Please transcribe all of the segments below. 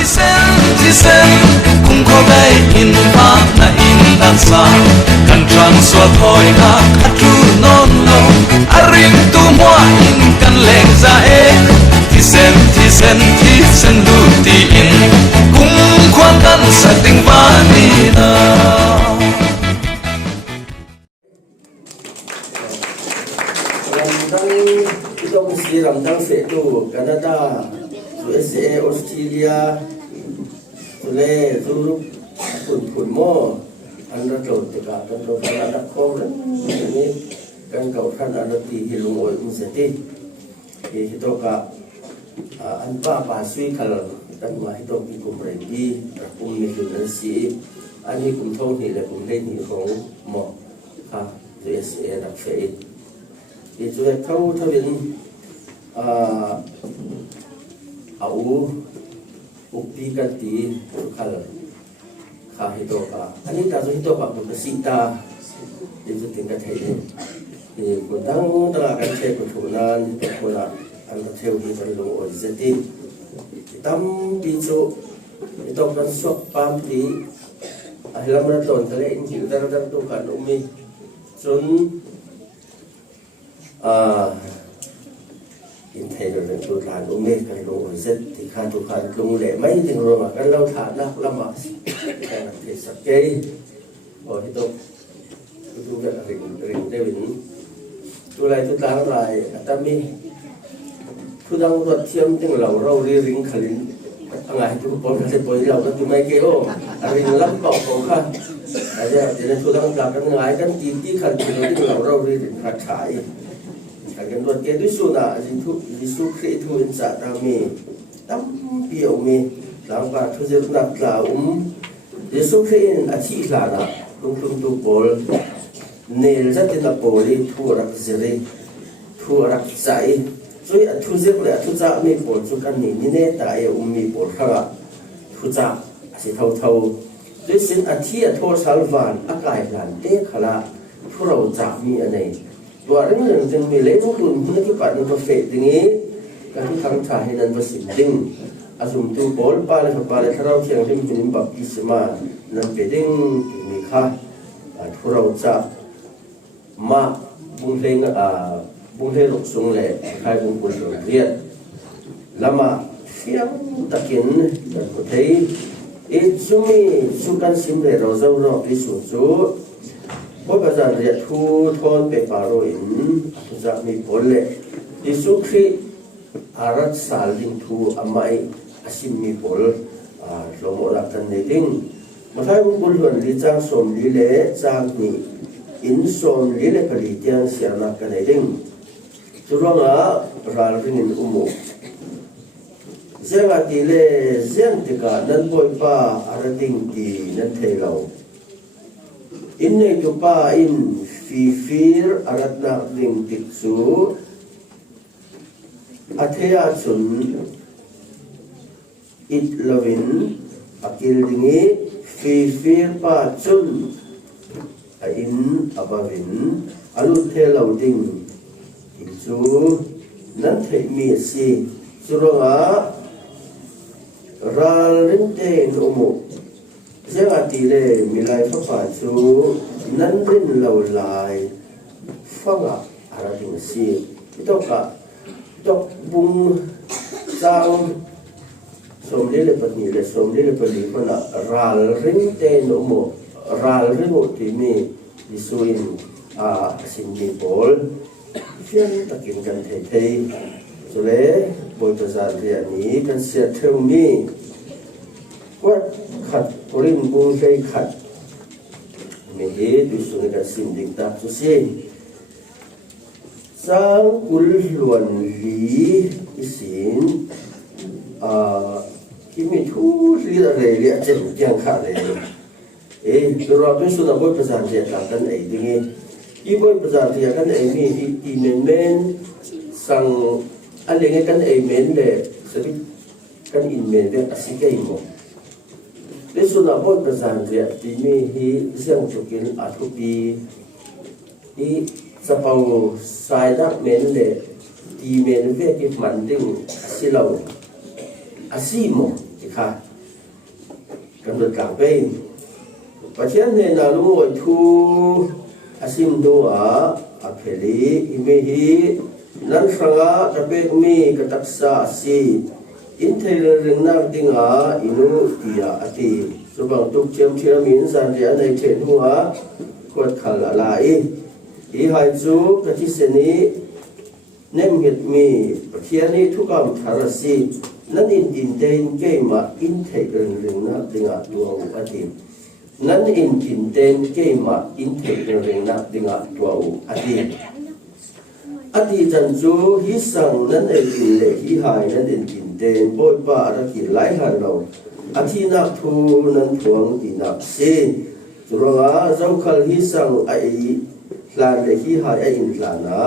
thì sen cùng có bay in pha na in tan sa kan trăng xua thôi ha atu non lo arim tu mua in kan lek za e thì sen lu ti in cùng quan tan sa tình va ni na Trong sĩ làm đang sẽ tu Canada, USA, Australia, rồi Europe, phun mò, anh đã trộn tất cả các đồ ăn đặc không đấy, này các cậu thân anh đã tì lùng ôi cũng sẽ tì, thì tôi cả anh ba suy khờ, anh mà tôi bị cùng rèn đi, cùng mình từ sĩ, anh ấy cùng thôn thì là cùng lên thì không mò, USA đặc phê. Thì tôi thâu đến áo upi cái tí khal khá hito cả anh ấy đã hito cả một cái sita thì tôi tính cái thế thì còn đang cái xe của chủ nan của là anh ta theo đi vào lồng ở zeti tâm đi chỗ thì tôi đang shop pam tí anh làm ra tuần cái này chịu ra tôi cả đúng mi chốn in thay đổi được tôi làm ông nghe cái đồ rất thì khăn tôi khăn lung lệ mấy tiếng rồi mà cái lâu thả nát lắm mà cái là thể sạch cây rồi thì tôi rất là rình đây mình tôi lại tôi đang lại ta mi tôi đang vật chiêm tiếng lẩu rau đi rình khẩn ngày tôi có cái bồi lẩu cái tôi mấy cái ô rình lắm bảo khổ khăn thế nên tôi đang làm cái ngày cái tí khẩn thì tiếng lẩu rau đi rình khát chảy cái luật cái đối số là gì số khi thu in trả ra mi tắm biểu mi làm và thu giữ đặt là gì số khi in chỉ là lung tu bol nền rất là bol đi thu rắc gì thu rắc trái rồi thu giữ lại thu trả mi bol cho cái mi nè tại mi bol khác thu trả chỉ thâu rồi xin chỉ thua salvan akai lan tê khala thu rau trả mi anh này và những người dân mình lấy một lượng những cái bạn nó phê tiếng ấy các cái thằng trả hay là nó xịn đinh dùng tu bol ba lại thao chiang thêm những bậc kỳ sĩ mà nên phê đinh thì mình khác thu rau trả mà bung lên lục xuống lệ khai bung quần rồi việt là mà phiếu đặc kiến có thấy ít chúng mình chúng can sim để rồi dâu rồi đi xuống số có bây giờ là thu thôn về bà rồi ra mi bol lệ đi xuống khi arat sal ding thu amai asim mi bol lo mo la tan ne ding mà thay bung bol luan li chang som li lệ chang mi in som li lệ pali tiang sia na ka ne ding tu ronga ral ring in umu zenga ti le zen ti ka nan boy pa arating ti nan thei lo in này cho pa in phir arat na ding tik su athea chun it lovin akil dingi phir pa chun a in abavin alu the lo ding tik su nan thei mi si suronga ral rin te no mo giờ thì lệ milai pháp phật chú năn rin lâu lại phong à ra tiếng si đó cả đó bung sang som lệ bát ni lệ som lệ bát ni con là ral rin te no mo ral rin một thì mi đi suin xin mi bol phiên ta kiếm cần thấy rồi lệ bồi bờ giàn thì anh cần sẽ theo mi quát khát Korin bung kay khát mình hết đi xuống cái sim định tạp số xe sang cul luận lý xin khi mình thu lý là lệ lệ chân giang khát lệ rồi tôi xuống là bôi bờ giàn thì làm cái này đi nghe khi bôi bờ giàn thì cái này mình đi men sang anh lấy cái này men để sẽ biết cái in men để asi cái gì để số nào bôi bờ giàn thì mình hi giang chụp kiến thupi hi sapau sai đắc men để thì men về cái mặn đinh asi lâu asi mo thì khác กันโดยกลางเป็นประเทศเนนาลุงวัยทูอาซิมดัวอาเพลีอิเมฮีนั้นสังอาตะเปกมีกตักษาสีอินเทอร์เรื่องนักดิ่งอาอินุติยาอติสุบังตุกเชียมเชียมินสันเดียในเทนหัวกดขัลลายอีหายจูกติเสนีเนมเฮดมีประเทศนี้ทุกคำทารสีนั้นอินดินเดนเกมาอินเทอร์เรื่องนักดิ่งอาตัวอตินั้นอินดินเดนเกมาอินเทอร์เรื่องนักดิ่งอาตัวอติอดีตจันจูฮิสังนั้นเองเลฮิหายนั้นเองกินเดนบอยป่ารักิไลหันเราอาทินักทูนั้นทวงดีนักเซจุรงอาเจ้าขัลฮิสังไอลานเลฮิหายไออินลานะ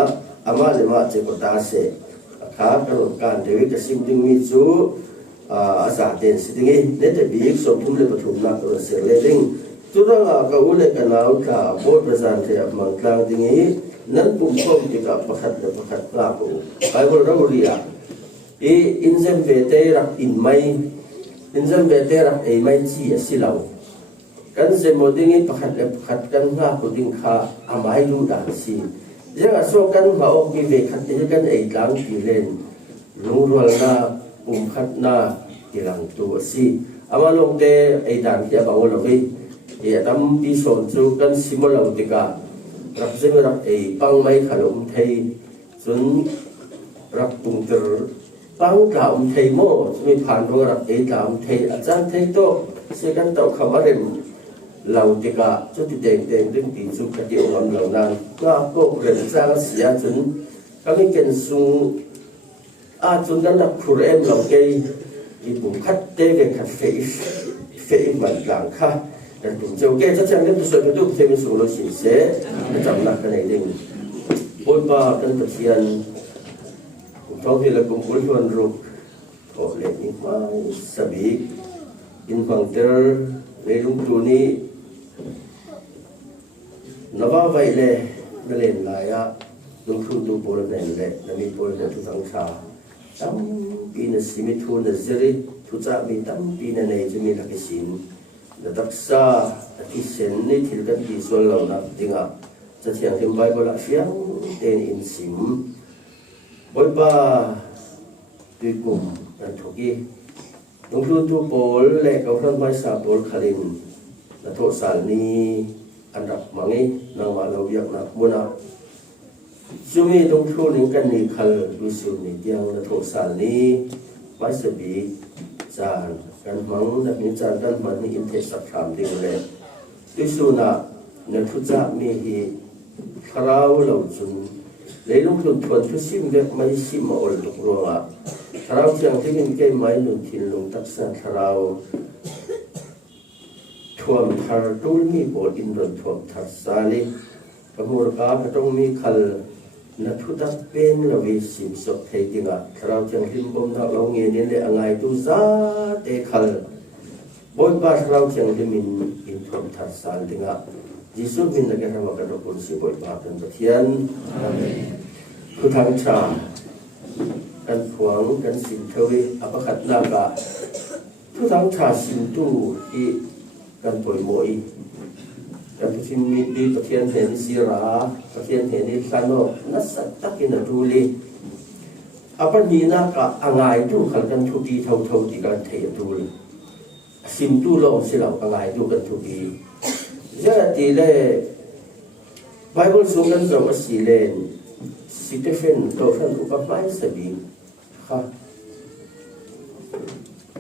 อามาเลมาเจกตาเซข้ากระโดดการเดวิกสิมดึงมิจูอาสาเดนสิดึงเนตบีกสมทุมเลปฐุมนักตัวเสเลดิงจุรงอากาอุเลกันเอาข้าบทประจานเทียบมังกลางดึงนั้นปุ่มส้มที่กับประคัดประคัดลาบูไปบนเราเรียอินเซมเวเตรักอินไม่อินเซมเวเตรักไอไม่จีสิเรากันเซมโมดิ้งประคัดกันลาบูดิ้งข้าอาไม่ดูด่างสิยังอาศัยกันมาออกมีเวคัดที่กันไอหลังที่เล่นรู้รัวนาปุ่มขัดนาที่หลังตัวสิอามาลงเตไอด่างที่บางวันเราไปทำปีสอนจูกันสิมเราติการักเสมรักไอ้ปังไม่ขลุ่มไทยจนรักตุงเตอร์ปังกล่าวไทยโม่มีผ่านตัวรักไอ้กล่าวไทยอาจารย์ไทยโตเสียกันโตคำว่าเรื่องเราติกาจนติดเด่นเรื่องตีสุขเดียวกันเหล่านั้นก็เรื่องสร้างเสียจนก็ไม่เกินสูงจนนั้นรักครูเอ็มเราเกย์ญี่ปุ่นคัดเตะกันคัดเฟยมันกลางค่ะแต่ถึงเจ้าแก่จะจังเล่นตัวส่วนตัวเทมิสูเราสิเสจำนักกันในเรื่องบนบ่ากันตะเคียนท้องที่ละกุมกุลชวนรูปโอเล่นี่มาสบีอินฟังเตอร์ในลุงตัวนี้นว่าไว้เลยนั่นเองหลายลุงทุนดูโปรเนนเลยนั่นมีโปรเนนทุสังชาตั้มปีนสิมิทุนเซริทุจามีตั้มปีนในจะมีหลักสินนักษาที่เซนนี่ที่กันที่ส่วนเรานักดิ่งจะเทียงที่ไบเบิลเสียงเต็นอินสิมบอยบ้าตุยกุมกันทุกี้ลงทุนตัวโปลเล็กเอาพลังไม้สาโปลขลินและโทษสารนี้อันดับมังงี้นางมาเราอยากนักมุนักช่วงนี้ลงทุนนี้กันนี่ขัลดูสุดนี่ยังและโทษสารนี้ไม้สบีจานกันมังนักนิจารกันมันมีอินเทสักถามดิ่งเลยด้วยสุนัขในทุจามีฮีคราวเราจุนเลยลุกลุกทวนทุสิมเวกไม่สิมาอลลุกรัวคราวเชียงที่เป็นเกยไม้หนุนทินลงตักษาคราวทวมทาร์ตูลมีโบดินรนทวมทาร์ซาลีกมูรกาพต้องมีขัลนัทุตักเป็นละวิสิมสกเทติงะคราวเชียงทิมบมทักเราเงียนเลยอ่างไงตุซาเตขัลบอยบาสคราวเชียงทิมินอินทวมทาร์ซาลีติงะยิสุมินนักการว่ากันเราคนสิบอยบาเป็นประเทียนคือทางชากันขวางกันสินเทวีอภิขัดนากะทุกทางชาสินตู้ที่กันป่วยมวยกันทุกสิ่งมีดีประเทียนเห็นศิราประเทียนเห็นนิสานกนัสตักินดูลีอภิมีนากะอ่างไงตู้ขันกันทุกีเท่าที่กันเทียดูลีสินตู้เราสิเราอ่างไงตู้กันทุกีjadi le Bible sungan sama silen Stephen tohan upapai sabi ha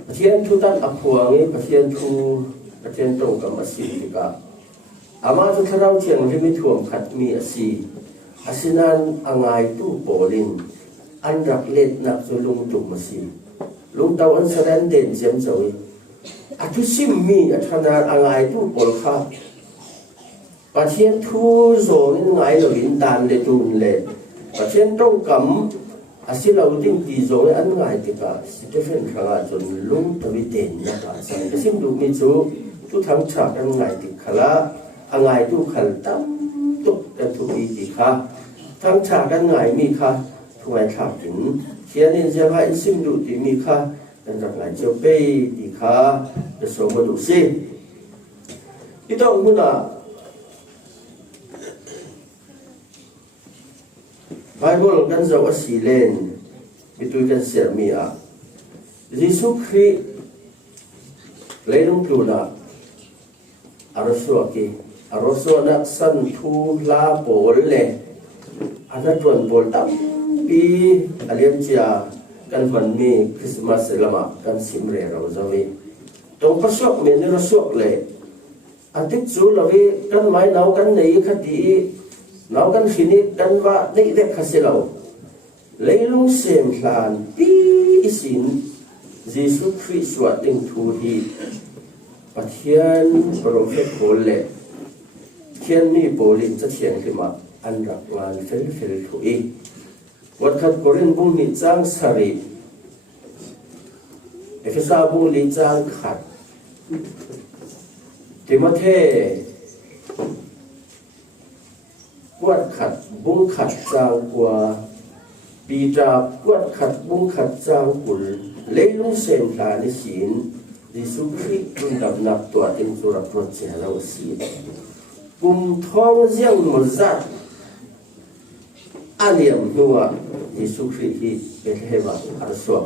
pasien tu tan apuangi pasien tong kam asilika ama tu tharau chiang limi thuam khat mi asi asinan angai tu polin anrak let nak zulung tu masi lung tau an saran den jem zoi atu sim mi athana angai tu pol khaประเทศทูโซนี่ไงเราอินดานเลตูนเลยประเทศตรงกับอาศัยเราดิ้งตีโซนี่อันไงที่ก็สเตฟานคาราจนลุงทวิเดนนะครับสิ่งที่สิ่งดูมิจูทุกทั้งฉากอันไงที่คาราอันไงทุกขันตั้มตุกกันทุกอีที่ค่ะทั้งฉากอันไงมีค่ะทุกไงฉากถึงเขียนนี่จะให้สิ่งดูที่มีค่ะ กันรักหลายเจ้าเป้ตีขาจะสมดุสิที่ต้องมุ่งอ่ะไบเบิลกันจะว่าสีเลนที่ตัวกันเสียมีอ่ะยิสุคริเลยต้องดูนะอารสวกีอารสวนักสันทูลาโปลเล่อันนั้นตัวโปลตั้มปีอาเลียมเจียกันวันมีคริสต์มาสละมากันสิมเรเราจะมีตรงประสบเมนรสวกเลยอันที่จู่เราวิกันไม้หนาวกันในคดีหนาวกันฟินิกันว่าในเด็กขัดเราเลยลุงเสียมลานปีสินยิสุคริสต์วัดดิ้งทูฮีปะเทียนโปรเฟตโบเล่เทียนมีโบลินจะเทียนขึ้นมาอันรักงานเฟลถุยวัดขัดโกรินบุญนิจังสรีเอฟซาบุญนิจังขัดติมาเทวัดขัดบุญขัดจางกว่าปีจาวัดขัดบุญขัดจางกุลเลี้ยงเส้นทางในศีลยิสุคริสต์จุนดับนับตัวเต็มสุรพจน์เสียเราสีกุมท้องเยี่ยงมุจัดอาเลียมนัวยิสุคริสต์ที่เป็นเทวะอาร์สว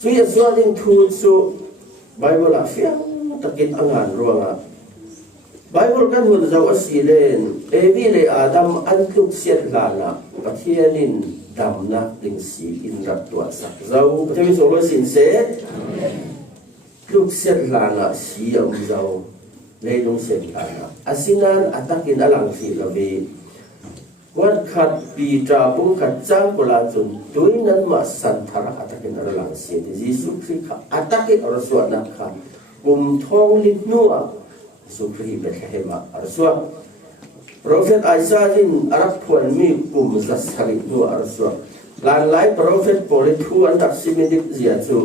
จุยสวดิ้งทูสุไบเบิลเฟียงตะกิดอ่างรวงอ่ะไบเบิลกันหุ่นเจ้าสีเลนเอวีเลอาดัมอันลุกเสียลานะปะเทียนินดำนักดิงสีอินรับตัวสักเจ้าพระเจ้าทรงรู้สินเสลุกเสียลานะสีเอาเจ้าเลยลงเสียลานะอาศินันอัตกินอลังสีลาวีวัดขัดปีจาบุขัดจ้างกุลาจุนดุยนั้นมาสันทาระอัตกินอลังสียิสุคริสต์อัตกินอรสวนักขัดกุมทองลิบนัวสุครีเป็นเหมาอรสวโปรเฟตไอซาจินอารักพวนมีกุมจัสรินัวอรสวหลานหลายโปรเฟตโพลิทูอันดับสิมิดิเซียจู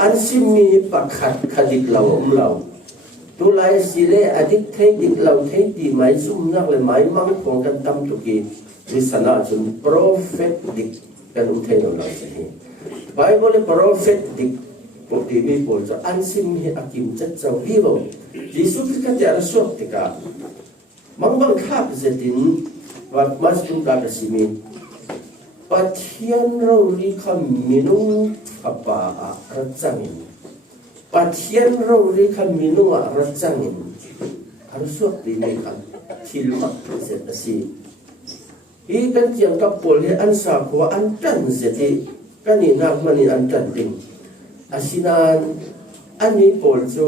อันสิมีปักขัดขดิกเหล่าเราตัวลายสิเลอดิกเทดิกเหล่าเทดีไม้ซุ่มนักเลยไม้มั่งของกันตั้มตุกีวิสนาจุนโปรเฟตดิกกันอุเทนเราสิไบเบิลโปรเฟตดิกปกติมีผลจะอันสิมีอากิมจัดเจ้าวิโรยิสุคริสต์จะรสวติกามังบังคับเจดินวัดมัสตุกาดสิมีปัทยันเราลิขมินุขับปะรัจังินปัทยันเราลิขมินุรัจังินอารสวติมีกันทิลมักเจตสีอีกันเจียงกับปุลอันสาขัวอันจันเจติกันนี่นักมันนี่อันจันติงอาศินันอันนี้ปุลจู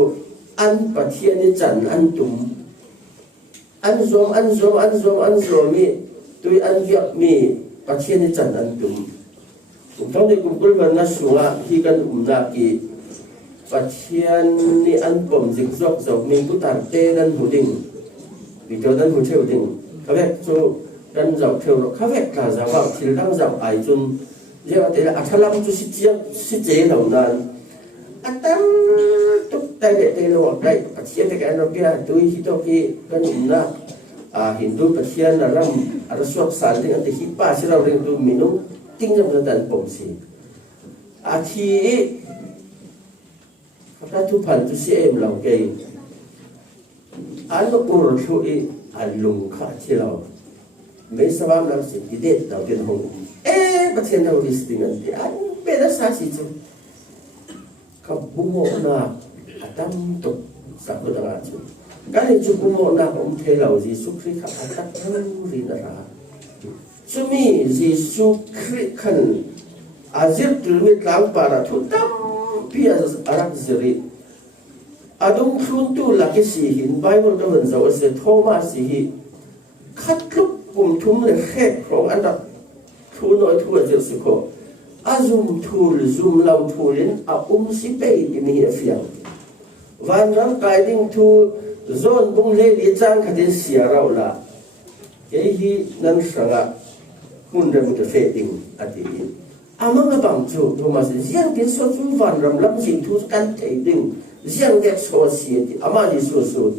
อันปัทยันนี่จันอันตุมอันโซมีตุยอันยักมีปัจเจียนจันอันตุมทั้งในกลุ่มกุลมันนัสสุงะที่กันนากีปัจเจียนนี่อันปมจิกซอกซอกมีกุตันเตนันหูดิ่งวิจารณ์หูเที่ยวดิ่งเขาเรียกจูกันจับเที่ยวเขาเรียกการจับว่าที่ตั้งจับไอจุนเรียกว่าแต่อัตลักษณ์จุสิเจเหล่านั้นอัตตุกใจเด็ดเลยว่าใจปัจเจียนแต่กันเราเปียตุยที่ตกี้กันนาฮินดูปัจเจียนนั่นรำอารสวกสันติอันที่ฮิป้าที่เราเรียนดูมินุติ้งจำนวนดันปมสีอาทิพระทุพันตุเสียมเราเกยอันก็ปุรุชุยอันลุงข้าที่เราไม่สบายเราสิ่งที่เด็ดเราเป็นหงปัจเจียนเราดิสติงันที่อันเป็นอาสาสิจุเขาบุโมนาอัตมตุสักตัวละจุการที่จุบุโมนาของเทเรายิสุคริสต์อัตตะรินราชุมียิสุคริสต์ขันอาเจ็บตุลิตลางปาราทุตัมพิอาอารักซริอาดุงครุนตูลักษีหินไบเบิลก็เหมือนจะว่าเสโทมาสีหิคัดลุกปุ่มทุ่มเลยแค่ของอันดับทูน้อยทูเจ็ดสิบคนอาซุมทูลซุมเราทูลินอาสิเปย์มีเอฟยังวันนั้นกายดิ้งทูโซนบุงเล่ดิจังคดีเสียเราละเฮ้ยนั่นสังะหุ่นเรื่องจะเฟดิ้งอดีตอามังบังจูโทมัสเสียงที่สุดวันรำลำสิงทูกันเทดิ้งเสียงเด็กโซเสียที่อามาดิสุด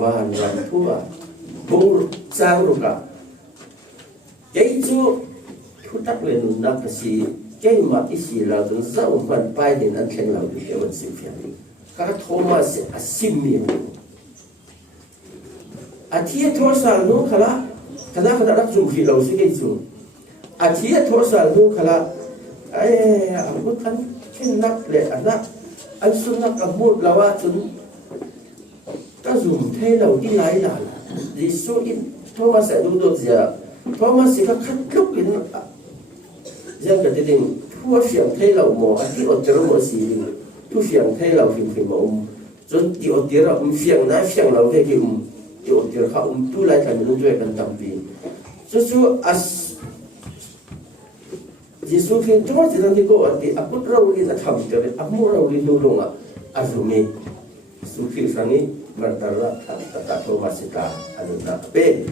วันรำทัวบุงจางรุกะเฮ้ยจูทุกทักเล่นนักสีเก cái mà cái gì là chúng dẫu phần bay thì ăn khen lâu thì cái vật sự phiền đi các Thomas sim miệng thiệt thôi sao nó khá là đáp dụng khi lâu sẽ cái dụng thiệt thôi sao nó khá là anh muốn ăn khen nắp lệ anh xuân nắp ở một là chúng ta dùng thế nào đi lại là vì số ít Thomas sẽ đúng được gì Thomas sẽ khắc lúc in riêng cái tình thua phiền thế nào mà đi ở chỗ mà gì thua phiền thế nào phiền mà rồi đi ở chỗ là phiền nào về cái đi ở chỗ họ tu lại thành những chuyện cần tâm vì số Yesus khi chúng ta chỉ có ở thì aku rau ini tak ham jadi aku rau ini dulu nggak azumi sufi sani bertara tak Thomas kita anu tapi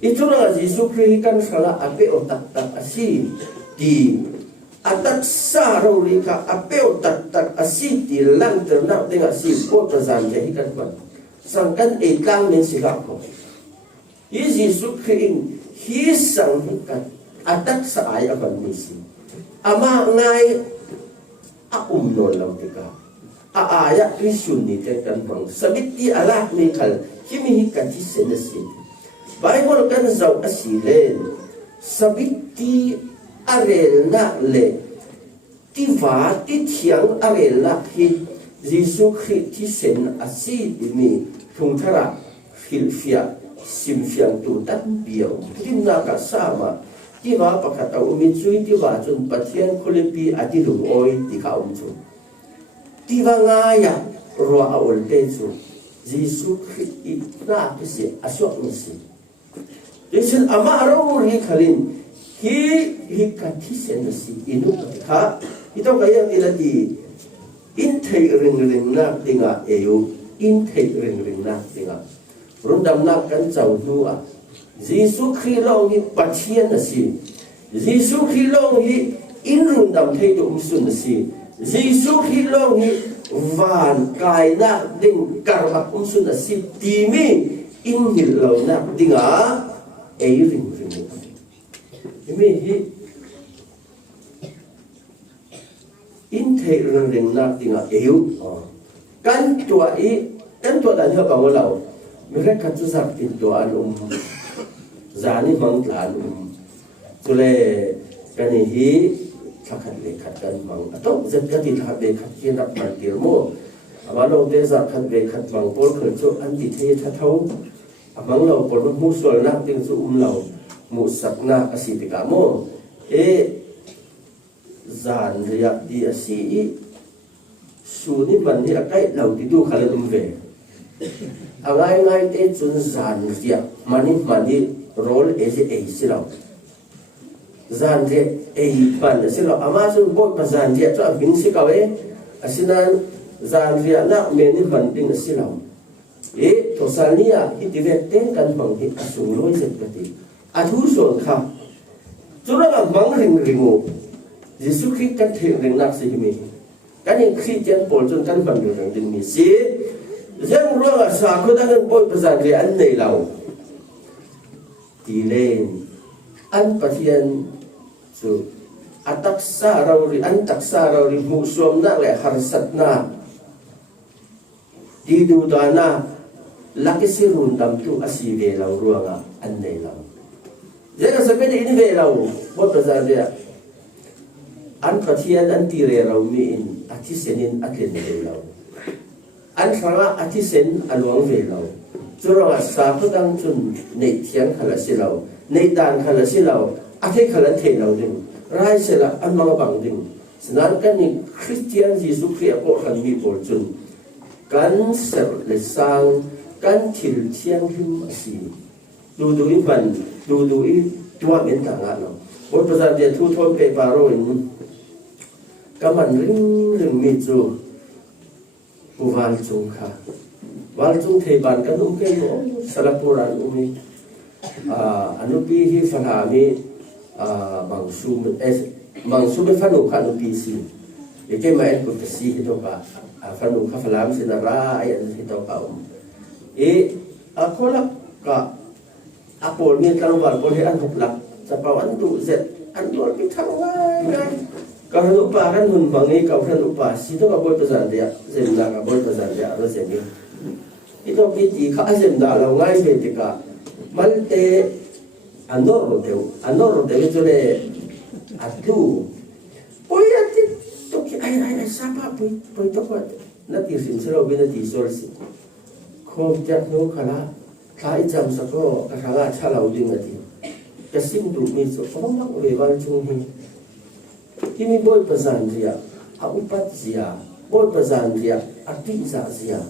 itulah Yesus kan salah apa otak asi di atas sarau lika apa otak asi di lang ternak dengan si pot terjadi kan sangkan etang mensikap Yesus Kristus hisang hikat atak sa ay aban misi ama ngay no lang tika aaya Kristo ni tekan bang sabit ti ala ni kal kimi hikati senasin Bible kan zaw asilen sabit ti arel na le ti va ti thiang arel na hi Jesu Christi sen asi mi thung thara filfia simfiang tu tat biao tin na ka samaที่ว่าประกาศเอามีช่วยที่ว่าจนประเทศโคลอมเบียอดีตหลวงอ้อยที่เขาอุ้มจุที่ว่าง่ายรัวเอาเตจุยิสุคริสต์น่าที่เสียอาชวกนี่สิดิฉันอามาเราเรียกลินฮิกันที่เสียนี่สิอินุกะที่ต้องการยังอะไรดีอินเทอร์เรื่องนักดิ่งอ่ะอินเทอร์เรื่องนักดิ่งอ่ะรุ่นดำนักกันเจ้าหนูอ่ะYesus Kristus ini pasien nasi. Yesus Kristus ini inrun dam thay tu umsun nasi. Yesus Kristus ini van kai nak ding karma umsun nasi. Timi inhil lau nak dinga ring. Ini intay ring nak dinga Kan tua dan hal kamu lau. Mereka tu sakit tuan zani mang tlan tule kani hi thakhat le khat kan mang ato zat ka ti thakhat le khat ki nak man tir mo amalo te za khat le khat mang pol khol chu an ti the tha thau amang lo pol mu sol na ting chu lo mu sak na asi ti ka mo zan ria di asi su ni man ni akai lo ti du khala dum ve angai te chun zan ria mani role as a silo zanje pan silo amasun bot pazanje to abing sikawe asinan zanje na meni banding silo to sania hitivetten kan bang hi asung loi sepati athu son kha chura bang ringo Yesu Christ kan the ring nak si mi kan ni Christian pol chun kan ban ding mi si zeng ruang sa ko dan bot pazanje an nei lau Tilen an pasien su atak sarau ri musuam na le harsat na di du dana laki sirun dam tu asive lau ruanga an nei lau jena sabe ni ve lau bot dia an pasien an tire rau mi in atisenin atlen ve lau an sanga atisen alwang ve lau Jurang sa ko dang chun nei thiang khala silau nei dan khala silau athe khala the lau ding rai sela an ma bang ding sinan kan ni Christian Jesu Christ ko kan mi bol chun kan ser le sang kan thil thiang him asi du in ban du in tua men ta nga no bo pra dia thu thon pe pa ro in kaman ring mi chu uwan chung kha Walau hebat kan mungkin selaporan umi anu pihi fahami mangsum fanu kan pisi itu main kursi itu pak fanu kafalam sinara ayat itu pak aku lah kak apol ni kalau wal boleh anu lah sepawan tu zet anu lebih tawai Kalau lupa kan hunbangi kau kan lupa situ kau boleh pesan dia, zemda kau boleh pesan dia harus zemi. Itu kita kau zemda lalu ngai betika, malte anor rote itu le atu. Oh ya ti, toki ay siapa pui tokat, nanti sincero bina di sorsi. Kau jangan nu kala, kai jam sako kakak calau ding nanti. Kesim tu miso, kau mak lebar cunghi. Kini boy pesan dia, upat dia, boy pesan dia, artiza dia,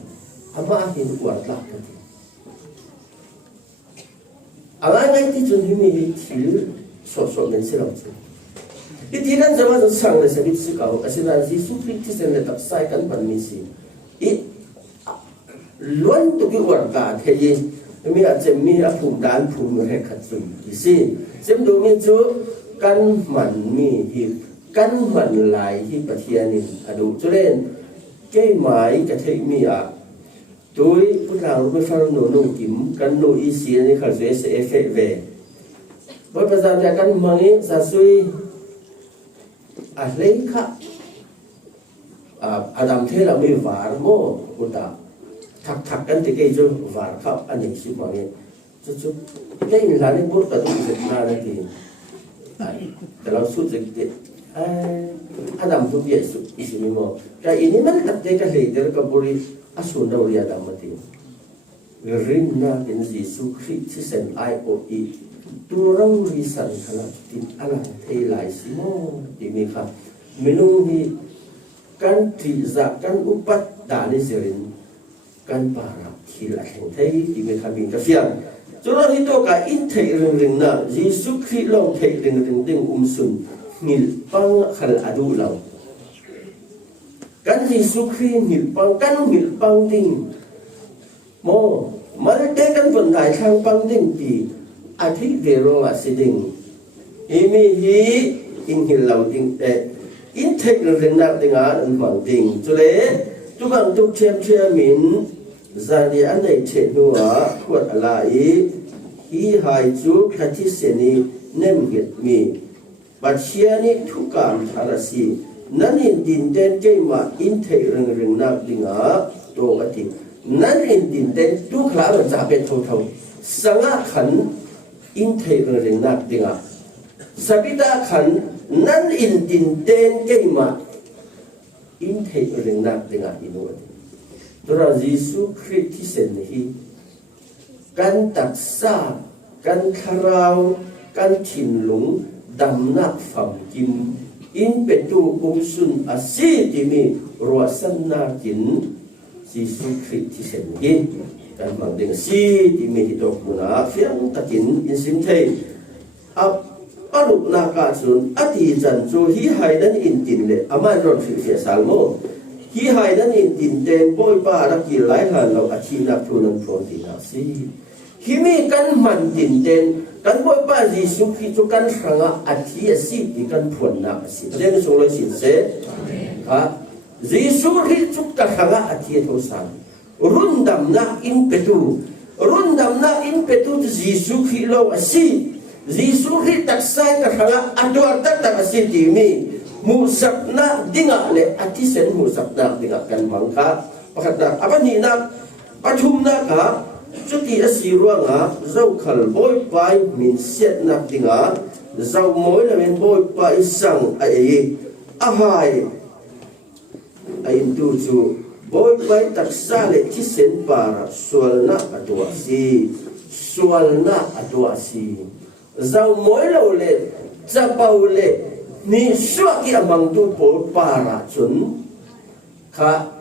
ama ahin kuatlah tadi. Alang itu jadi mitil sosok mensiram tu. Itu kan zaman tu sang le sebut sekau, asyik Yesus Kristus yang letak saya kan permisi. Luan tu keluarga hei, mi ajem mi apum dan pum mereka tu. Isi, sebelum itu kan man mi hip. Kan man lai hi pathianin adu chulen ke mai ka thei mi a tui putang ru fa no no kim kan no I si ni khal se se efe ve bo pazam ya kan mangi sa sui a lei kha adam the la mi var mo puta thak kan ti ke jo var kha ani si mangi chu ke ni la ni bur ka tu se na na ti kalau sudah Adam tu biasa isi mimo. Kaya ini mana kata kita leader kaburi asun dah uri Adam mati. Rinna in Yesus Kristus sen IOE. Turang risan kana tin alang telai simo dimika. Menunghi kan tiza kan upat dali serin kan para kilah hei dimika bingka siang. Jadi itu ka intai ring na Yesus Kristus long tei ring sun. Milpang khal adu lau kan Yesus Kristus milpang ding mo malte kan pendai sang pang ding pi athi vero asiding imi hi inhil lau ding intek rendak dengan pang ding chule tukang tuk chem min zani anai chenua khwat alai hi hai chu khathi seni nem get mi Baciani tukam tarasi nanin dinten jema intei ring nak dinga to ati nanin dinten tu khala jabe tho sanga khan intei ring nak dinga sabita khan nan in dinten jema intei ring nak dinga ino dora Yesus Kristus hi kan taksa kan kharau kan thinlung dam nak fam kim in petu sun asi dimi ruasan nakin Yesus Kristus ini dan mangdeng si dimi hidup muna fiang takin insin thei aruk naka sun ati janju hi haidan intin le aman ron fi salmo hi haidan intin ten boy pa rakil lai han lo achi nak thunan phon tina si himi kan man tin ten kan boy pa Yesus Kristus kan sanga athi asi di kan phon na asi den so lo sin se ha Yesus Kristus ka sanga athi tho san rundam na in petu Yesus Kristus lo asi Yesus Kristus taksai ka sanga ador tak asi di mi musap na dinga le athi sen musap na dinga kan mangka pakat na apa ni na pathum na ka Cuti asirua nga zau khal boy pai min set nak dinga zau moi la min boy pai sang ai ahai ai tu chu boy pai taksa le kisen para sualna aduasi zau moi lo le zapau le ni suaki amang tu boy para chun kha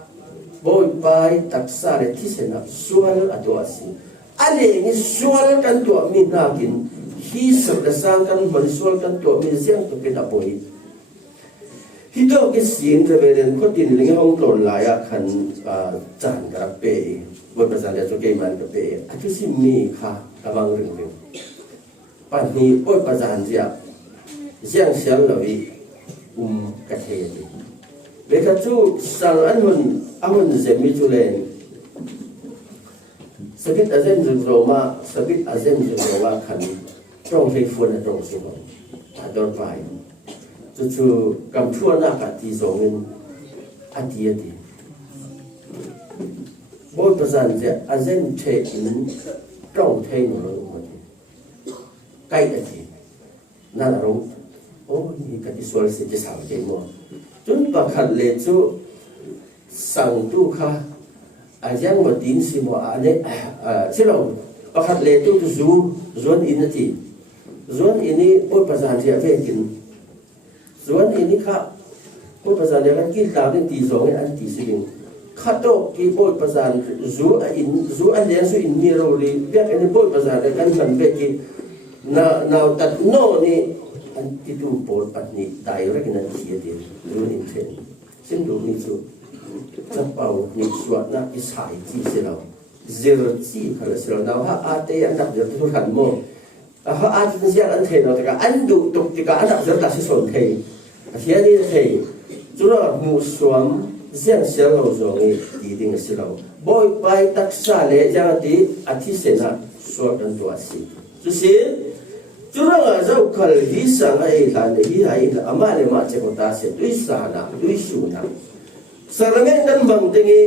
boy pai taksa le tisena sual adoasi ale ni sual kan to mi nakin hi sang kan man sual kan to mi siang to peta boy hito ke sin te beren ko tin ling hong ton la ya kan chan ka pe boy pasan ya to ke man ka pe atu si mi kha abang ring pan ni boy pasan ja siang siang lo wi ka the Mereka tu sang anun zemi tu len. Sabit azem zuroma kan trong hei fun trong sino. Ador pai. จู่ๆกำทั่วหน้ากาตีสองเงินอันเดียดีบทประสานจะอาเซนเทอินจ้องเทนหรือมันใกล้กันทีนั่นรู้โอ้ยกันที่สวนสิจะสาวเจมัวจนประคันเลจูสั่งตู้ค่ะอายังมาดินสิมัวอันนี้ใช่เราประคันเลจูจวนอินทีจวนอินนี้บทประสานจะเวกินจวนอินนี้ค่ะบทประสานจะกันกินตามที่ตีสองอันตีสิ่งข้าโตกีบทประสานจูอันเดียนจูอินมีเราลีเรียกอันนี้บทประสานกันมันเบกินาตัดโน่นี่อันที่ดูโปรดปัจจุบันได้รักนั้นเสียดีรู้นิเทนซึ่งดูนี่จูจะเป่านิสวดนะอิสายที่เสียเราเจริญที่เขาเสียเราฮะอาเตียนดับเดือดทุกขันโมฮะอาจจะเสียอันเทนเราแต่ก็อันดูตกที่ก็อันดับเดือดตัดสินเทเสียนี่เทจุดมุสลิมเสียงเสียเราจงดีดิ้งเสียเราบ่อยไปตักษาเลยจังที่อาทิตย์เสนาสวดกันตัวสิจุสิจุดนั้นเราคัลฮิสังไอ้หลานที่ให้อามาเลมาเจ้าตาเสด้วยสานะด้วยชูนะสารเงินกันบางที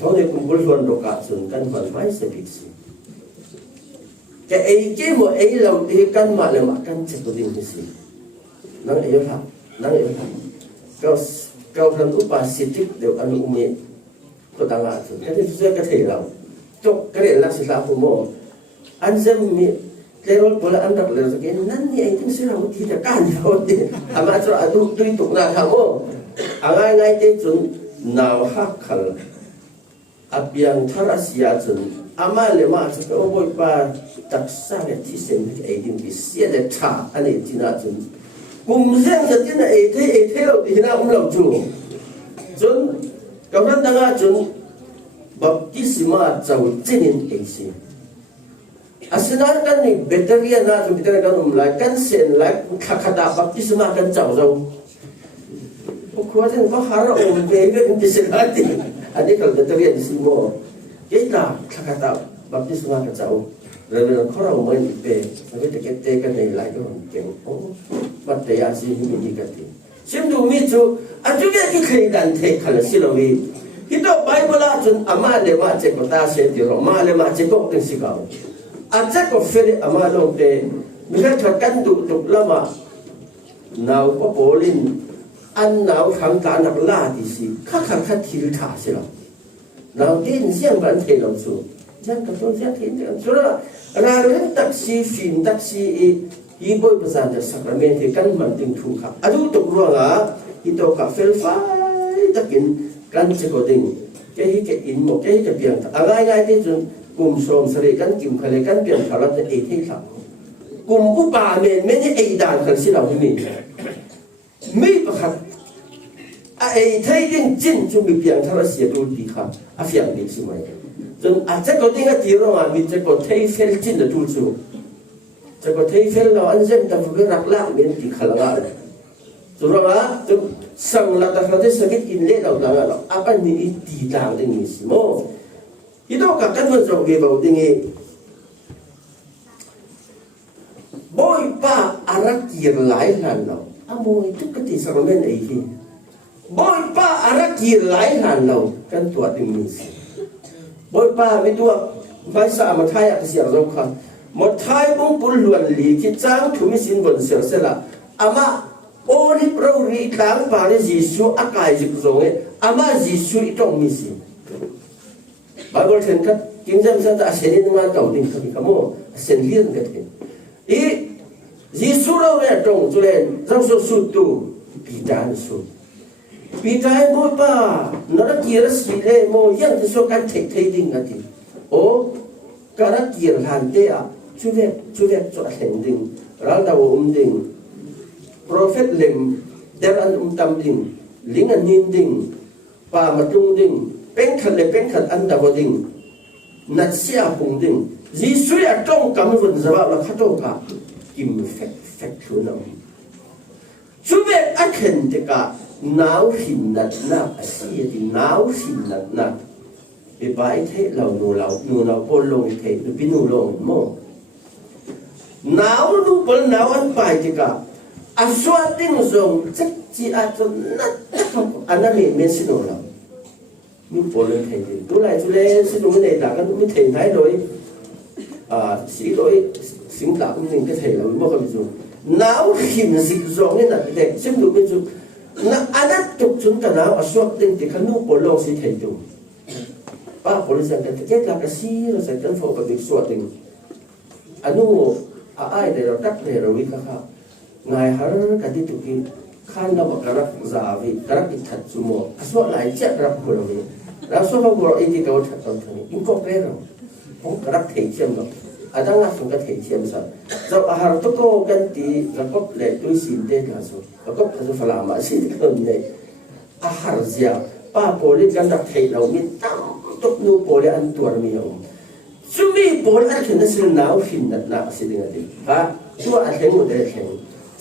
ท้องเด็กกุมบุญส่วนดอกกัดส่วนกันบางไม่สบิสิแต่ไอ้เจ้าโมไอ้เราที่กันมาเลมากันเจ้าตัวดิ้งสินั่งเอ๋ยครับนั่งเอ๋ยครับเขาทำอุปสิทธิเดี๋ยวอนุเมตตัวต่างกันส่วนแค่ที่เสื้อกระเทยเราจบกระเด็นลักษณะผู้โมอันจะมีเรื่องพลอันดับเลยสักนั่นนี่ไอ้ที่สิ่งเราที่จะการเราที่ทำมาจนอาดุตุยตุกนาทำโม่อะไรไงที่จนนาวฮักขัลอับยังทารัสยาจนอามาเลมาจะก็บ่อยป่าตักษาเนี่ยที่เส้นไอ้ดินที่เสียเด็ดขาอันนี้ที่น่าจนกลุ่มเสียงจะที่น่าไอ้ที่เราที่น่าเราจูจนกำลังตั้งจนบัพติศมาเจ้าเจนินเองสิAsalnya kan ni bateria na tu bateria kan umlai kan sen lai kakada baptisma kan jauh jauh. Pokoknya kau harap bebe kan diselati. Adik kalau bateria di sini mo, kita kakada baptisma kan jauh. Lalu kau orang main be, tapi terkete kan ni lai kan keng. Oh, bateria sih ni dikati. Semdu mitu, ajunya dikaitan tek kalau silawi. Kita Bible aja amal lema cek kota sendiri, amal lema cek kok dengan sikau. Aja kau feri amal orang mereka terkan duduk lama, nau papolin, an nau hamta anak ladi si, kakak tir thah sila, nau din siang bantai langsung, jangan kau siang tin, sudah, rakyat taksi film taksi ibu besar sakramen kan manting tuka, aduh tu ruang itu kau felfai takin kan cekoding, kehi ke inmo kehi ke biang, agai tuกลุ่มสมสริกันกิมทะเลกันเปลี่ยนขาดจะเอที่สามกลุ่มผู้ป่าเมนไม่ได้ไอ้ด่านกันสิเราที่นี่ไม่ประคับไอ้ไทยยิ่งจิ้นจุ่มเปลี่ยนทาราเสียดูดีครับอาเฟียงดีสิไหมจนอาจจะก็ดิ้งก็ตีเราอ่ะมีจะก็ไทยเฟลจิ้นจะดูจู่จะก็ไทยเฟลเราอันเซนแต่พวกรักล่าเมนตีขลังอะไรจนเราอ่ะจนสั่งละแต่เราได้สังเกตอินเล่เราแล้วเราapaนี่ตีด่างอย่างนี้สิโมitu kakak pun jauh lebih tinggi. Boy pa arak kir lain lo, amu itu ketika sekarang ini. Boy pa arak kir lain lo, kan tua tinggi. Boy pa itu bahasa Mathai apa sih orang kan? Mathai pun puluhan li kita cuma sin bersel sela. Ama orang perawat kang pada Yesus akai jikuzonge, ama Yesus itu misi. Bible kan kinjam sata asenin ma tau ding kami kamu asenlian katin. Yesus raw ya tong tulen raw so sutu bidan su. Bidai mo pa nara kira sile mo yang so kan tek ding katin. O kara kira hante a chuve so asending randa wo ding. Prophet lem deran tam ding lingan ding pa matung dingเป็นขันอันดาวดิ่งนัดเสียปุ่งดิ่งจีสุยจ้องกำวันสบายแล้วข้าต้องการกิมเฟกทุนเอาช่วยอักเห็นเด็กหนาวหินนัดนักเสียที่หนาวหินนัดไปไปเทเราหนูเราปนลงเทหรือพี่หนูลงโม่หนาวนูปนหนาวอันไปเด็ก aswating zong chắc chỉ atom nát anami men xin rồi mi polen thầy đi tôi lại tôi lên xin rồi này là cái mi thầy thái rồi sĩ lỗi sinh đạo mình cái thầy là mi bao giờ não hình dịch zong này là cái xem được bên zong na adat tục chúng ta nào aswating thì khanu polong si thầy tu ba polen sang cái là cái si rồi sang cái phổ cái việc aswating anu ai để rồi cắt để rồi cái khác ngài har cái đi tụi khan đâu mà cái giả vì cái thật số một số lại chết ra củaเราแล้วsốของเราอีกที่เราทำตรงนี้ยิ่งก็เป็นเราผมกระถิ่นเชื่อมเราอาจารย์นักสงฆ์กระถิ่นเชื่อมสัตว์เราอาหารทุกคนกันตีแล้วก็เลี้ยด้วยสิ่งเดียวกันสุดแล้วก็พัฒนาฟลามาสิ่งคนเนี่ยอาหารเสียป้าโพลิกันดักถิ่นเรามีตั้งตุกนูโพลิอันตัวมีเอาซึ่งมีโพลิอันถึงนั้นสิ่งหนาวหินนั่นน่ะสิ่งเดียวกันฮะตัวอันเห็นหมดเลยเห็น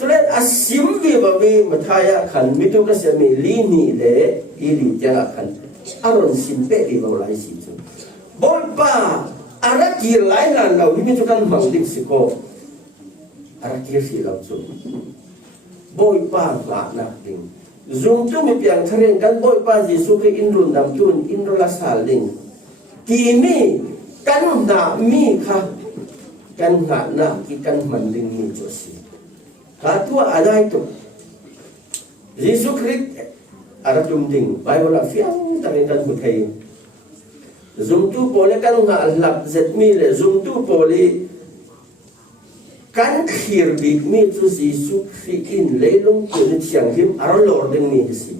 ฉะนั้นอาศิมวิบวิมาทายาขันมิตุกเสมีลีนีเล่อีลีจังขันอารมณ์สิมเปรีบเอาไลสิจุบอลป้าอารักีไลนันเราที่มิตุกันมังดิสิโกอารักีสิเราจุบอยป้าหลานักดิงจุงจุมีเพียงทะเลกันบอยป้าจิสุขอินรุนดำจุนอินรุลาสาลิงกีมีกันหนามีค่ะกันหนาหนากีกันมันดิงมีจุสิKatua ada itu, Yesus Kristus ada dumding, Bible fiang tarikan bukai. Zoom tu boleh kan ngalap zetmil, zoom tu boleh kan khirbik mi tu Yesus Kristus lelong tu tiang lim aralor deng mi hisi.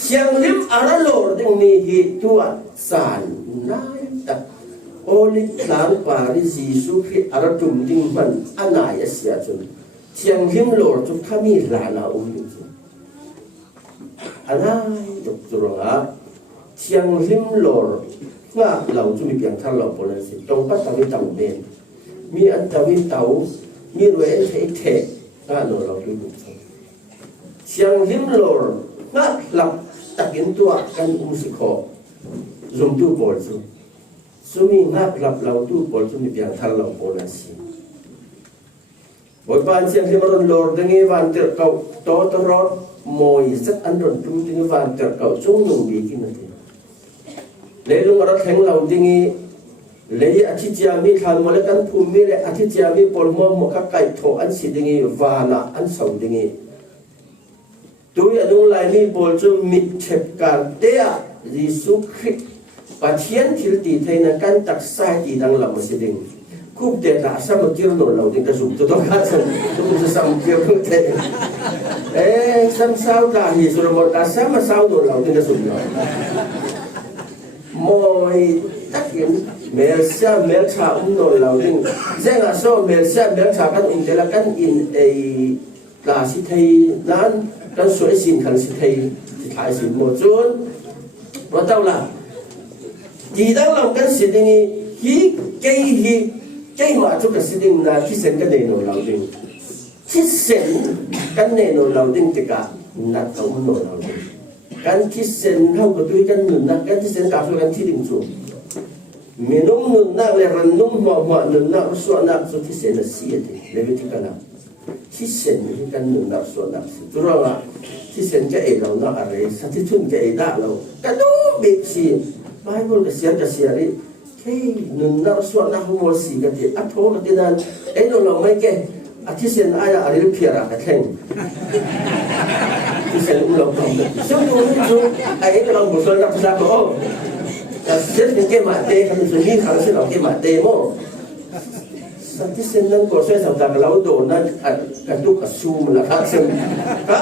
Tiang lim aralor deng mi hi tua san nai tak. Oleh lang Paris Yesus Kristus ada dumding man anai asia cun. Tiang lim lor tu kami lana ulu tu, anai tu turunga tiang lim lor ngah lau tu mi piang thar lau polen si tong pat tawi tau ben mi an tawi tau mi ruen thei the ngah no lau tu tu tiang lim lor ngah lau takin tua kan musiko zoom tu pol tu sumi ngah lau tu pol tu mi piang thar lau polen si bồi ban chiang thêm một lor dengan van ter kau to terot moi set andron tu dengan van ter kau chung nung bi kin nanti lelung arat heng lau dingi lei athi chiami than mole kan phumi le athi chiami polmo mo ka kai tho an si dingi vana an sau dingi tu ya dung lai ni bol chu mit thep kan te a Jesu Christ pathian thil ti theina kan tak sai ti dang lam si ding cúp tiền đã sao mà kêu nổi lẩu thì ta dùng cho tôi hát xong tôi sao mà kêu không thể ê sao đã thì rồi một đã sao mà sao nổi lẩu thì ta dùng rồi mọi tất nhiên mẹ cha nổi lẩu thì sẽ là sao mẹ cha căn in thế là căn in là si thầy nan căn suy xin căn si thầy thì thái xin một chút và tao là chỉ đang làm căn si thì hi cái mà chúng ta sẽ định là khi xem cái này nổi lẩu đình khi xem cái này nổi lẩu đình thì cả nát tổng nổi lẩu đình cái khi xem không có tôi cái nụn nát cái khi xem cà phê cái khi định xuống miền đông nụn nát là rần đông hoa nụn nát xóa nát rồi khi xem là xí thì lấy cái cái nào khi xem cái nụn nát xóa nát tôi nói là khi xem cái ấy lẩu nát ở đây sao thì thun cái ấy đã lẩu cái đó bị xí Bible cái xí đấy hey nun na so na ho si ga ti a tho ga ti nan e no lo mai ke a ti sen aya a ri phia ra ka theng ti sen u lo ka so no ai ka lo bo so na sa ko ta sen ni ke ma te ka so ni ka se lo ke ma te mo sa ti sen nan ko so sa ta ka lo do na ka du ka su la ka sen ka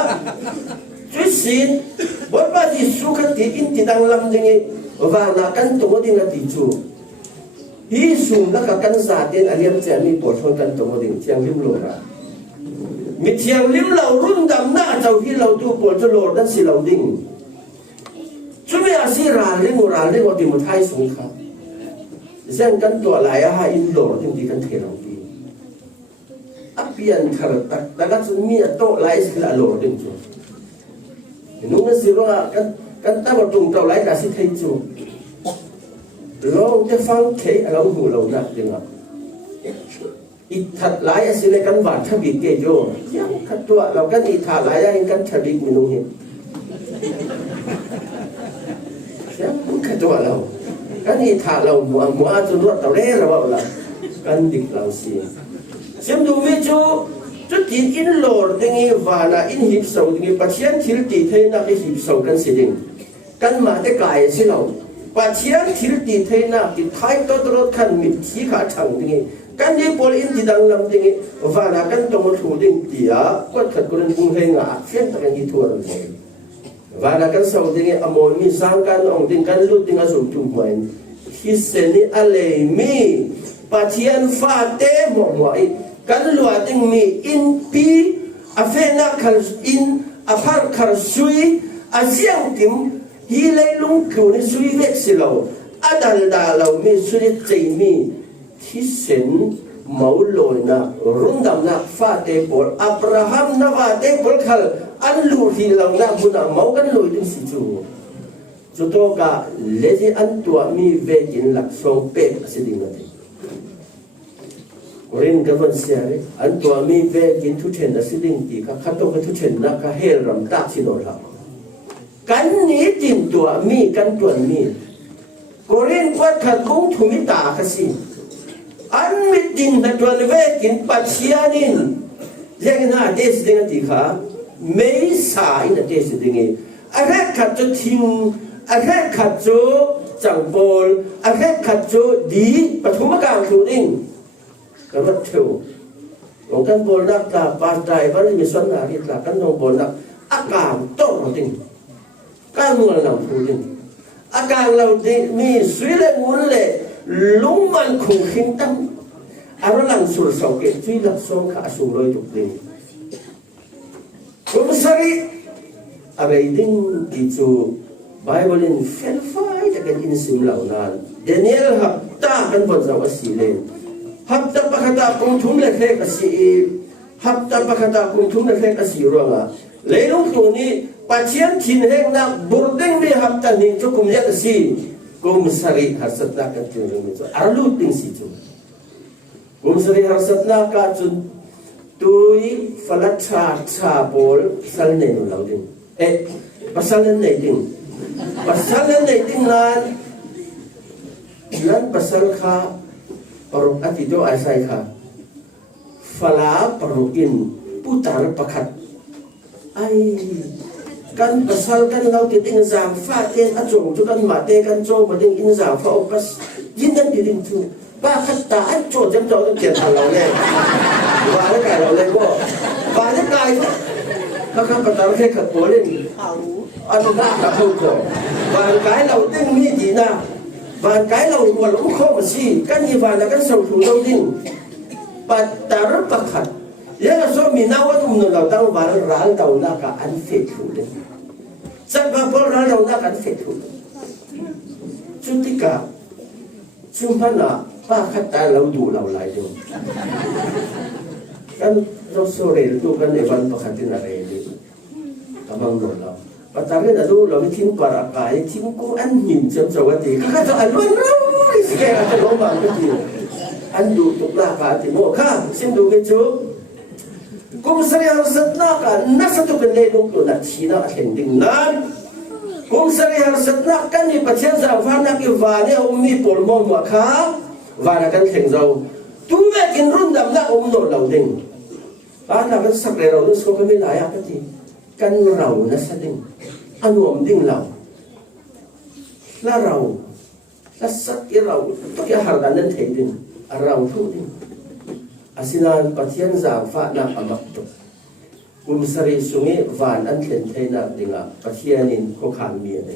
ti sin bo ba ti su ka ti in ti dang lam ding và na kan to ding na ti chu hi sung na ka kan sa ten aliam che mi por thon kan to ding chiang lim lo ra mi chiang lim lo run dam na chau hi lo tu por cho lo dan si lo ding chu mi a si ra le ngo ti mo thai sung kha zen kan to lai a ha in lo ding ti kan the lo ti a pian thar tak da ga chu mi a to lai si la lo ding chu nu na si ro kan ta bo tung to lai ka si thai chu lo te phang thể lâu hù lâu nát tiếng ạ อีกถัดหลายสิในกันหวานทบิกเกยโยยังขัดตัวเรากันอีกถัดหลายอย่างกันทบิกมีนุ่งเห็นยังขัดตัวเรากันอีกถัดเรามัวจนรวดเราเร่เราละกันดิกเราเสียเสียมดูไม่จูจุดที่อินโหลดอย่างนี้ว่านะอินหิบโซอย่างนี้ปัจเจียนทิลตีเทนักหิบโซกันเสียดิกันมาได้ไกลสิเราปัจเจียนทิลตีเทนักที่ท้ายตัวรถคันมีที่ขาช่างอย่างนี้กันที่พออินที่ดังลำอย่างนี้ว่านะกันตรงมาถูดิ่งตีอ่ะก็ขัดกุนกุ้งเฮงอ่ะเส้นตะกันยี่ทัวร์เลยว่านะกันโซอย่างนี้อโมมีสร้างกันองดิ่งกันลุดดิ่งกันสุ่มจุ่มเหมือนที่เซนี่อะไรมีปัจเจียนฟาเต้หมดหมดกันลัวดิ่งมีอินปีอาเฟนักขันอินอาพาร์ขันซุยอาเซียงติมฮีเลยลุงคือในซุยเวกสิเราอาดัลดาเรามีซุยใจมีที่เส้นเมาลอยนะรุ่งดำนะฟาเตปอลอับราฮัมนะฟาเตปอลขัลอันลูที่เรานะบุญนะเมากันลอยถึงสิจูจุดโตกะเลจิอันตัวมีเวกินหลักสองเป็ดสิดิ่งนั่นเองเรียนกันวันเสียเลยอันตัวมีเวกินทุเชนนะสิดิ่งตีก็ขัดตัวกันทุเชนนะก็เฮรำตาสิโนรากันนี้จินตัวมีกันตัวมีก็เรียนกว่าขัดคงทุมิตาคสิอันมิดินนะตัวเวกินปัจเจียนินเรื่องน่าเดสดิ่งตีค่ะไม่สายนะเดสดิ่งอะไรขัดจะทิ้งอะไรขัดจะจังบอลอะไรขัดจะดีปฐมกาลทุดิ่งก็รักเที่ยวลงกันบอลนักตาปาใจวันนี้มีส่วนหนาที่ตากันลงบอลนักอาการโตเราดิ่งการเมืองเราทุดิ่งอาการเราดิ่งมีสุริเลnguนเลยลุงมันคงขึ้นตั้งอารมณ์หลังสุดสองเกตที่หลักสองขาสูงเลยถูกดิ่งผมสักอะไรดิ่งที่จูไบเบิลอินเฟลไฟจะกันอินซิมเหล่านั้นเดนิเอลฮับตากันบนสาวสีเลนฮับตาปะคตาคงทุ่มเล็กเล็กสีฮับตาปะคตาคงทุ่มเล็กเล็กสีรัวละเลยลุงตัวนี้ปัจเจียนทินเฮงนักบุรดิงดีฮับตานี้จุกุมยักสีกุมสรีหัสนักกันจุนนี้จุอารุติงสีจุกุมสรีหัสนักกันจุนตุยฟลัดชาชาบอลสัลเนนุลาวดิงpasal nenting nan pasal kha paruk atido asai kha fala parukin putar pakhat ai kan pasal kan lau ti ting zang fa ten a chong chu kan ma te kan cho ma ding in zang fa opas yin nan ti ding chu ba khat ta an cho jam cho kan tian thang lau le wa la kai lau le bo ba la kaiเขาข้าพเจ้าแค่ขัดตัวเล่นอันนั้นกับเขาก่อนบางกายเราดิ้งมีดีนะบางกายเราหัวหลงข้อมาสิกันยี่วันกันส่งถูกเราดิ้งปัตตารุปขัดยังก็ส่งมีนาวัตถุนเราตั้งวันร้านเราหน้ากับอันเฟดถูกเลยสักพักพอร้านเราหน้ากันเฟดถูกชุดที่กาชุมพันธ์ป้าขัดตาเราดูเราหลายเดียวกันเราโซเรลดูกันในวันประคัตินาเรลีกำลังโดนเราปัจจัยนั้นดูเราไม่ทิ้งปรากายทิ้งกูอันหินเชื่อมสวัสดีข้าจะอันวันเราสิแกจะลงมาไม่ดีอันดูตุกลากาติโมข้าเช่นดูกันจูกุมสรีหสัตนากันนักสัตว์เป็นเลนตัวนักชีนาเห็นดิ่งนั้นกุมสรีหสัตนากันในประเทศสาวฟ้านักอยู่วาเนี่ยมีปลมองหัวข้าวานักันแข่งเราตัวแม่กินรุ่นดำนักโดนเราดิ่งอันนั้นสักเรื่องเราดูสกปรกไม่หลายอ่ะก็จริงกันเรานะสักดิ่งอันวมดิ่งเราและเราและสักที่เราต้องแค่หากันนั้นเถิดดิ่งเราทุกดิ่งอาศิลาปฏิญญาฟ้านักอมักตุกุมสรีสุงีวานอันเข็นเทนักดิ่งอ่ะปฏิญญาณินโคขานมีอะไร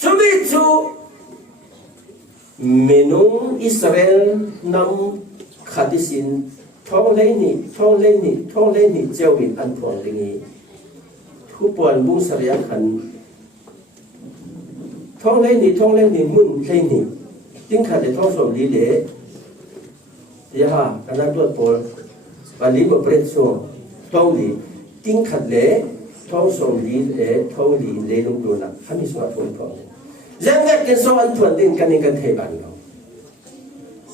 ชุบิจูเมนูอิสราเอลนำขัดสินท้องเล่นี่เจ้าวินอันทองดิ่งทุกปวนบุ้งสรียขันท้องเล่นี่มุ่นเล่นี่ติ้งขัดในท้องสมดีเดยากันนั้นตัวปอลวันนี้บทเรียนส่งท้องดีติ้งขัดเล่ท้องสมดีท้องดีเล่ลงตัวนักทำให้สมาธิท้องยังไงกันส่งอันทวนดิ่งกันในกันเทบันเรา